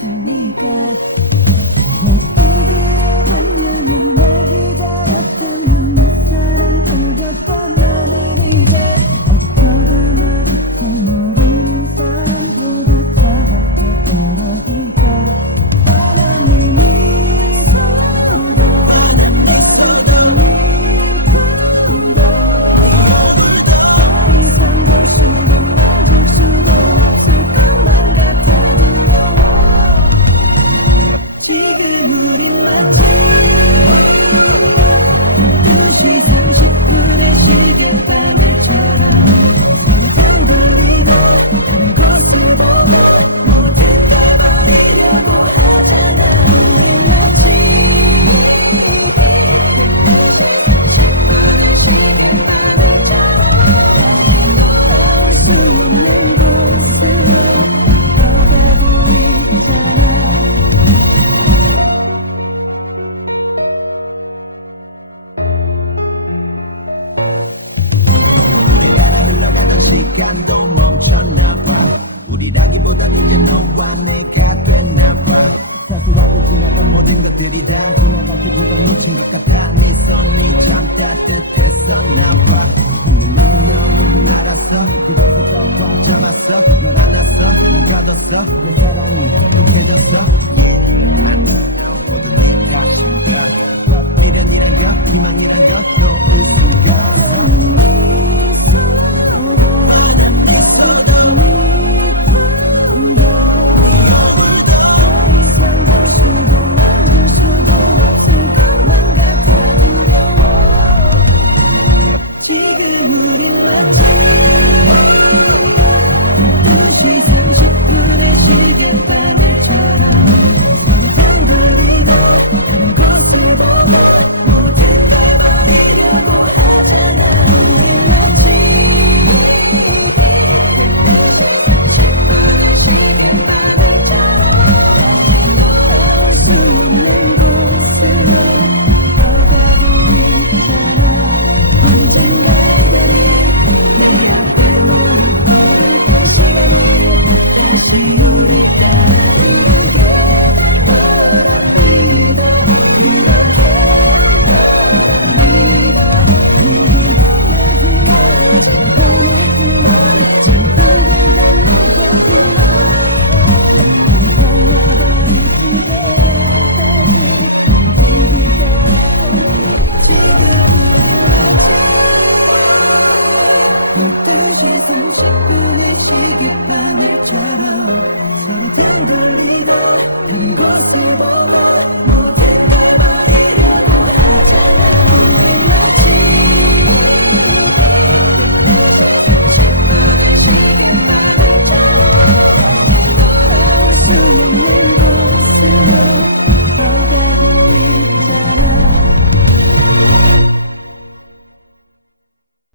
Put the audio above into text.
것 시간도 멈췄나봐. 우리라기보단 이제 너와 내가 됐나봐. 사소하게 지나간 모든 것들이 다 지나가기보다 미친 것 같아. 네 손이 깜짝 뜻했었나봐. 흔들리는 너를 미 알았어. 그래서 더꽉 잡았어. 널 안았어. 난 잡았어. 내 사랑이 움직였어. 모두 我曾经走过的过你幸福洋没看你看你看你看你你看你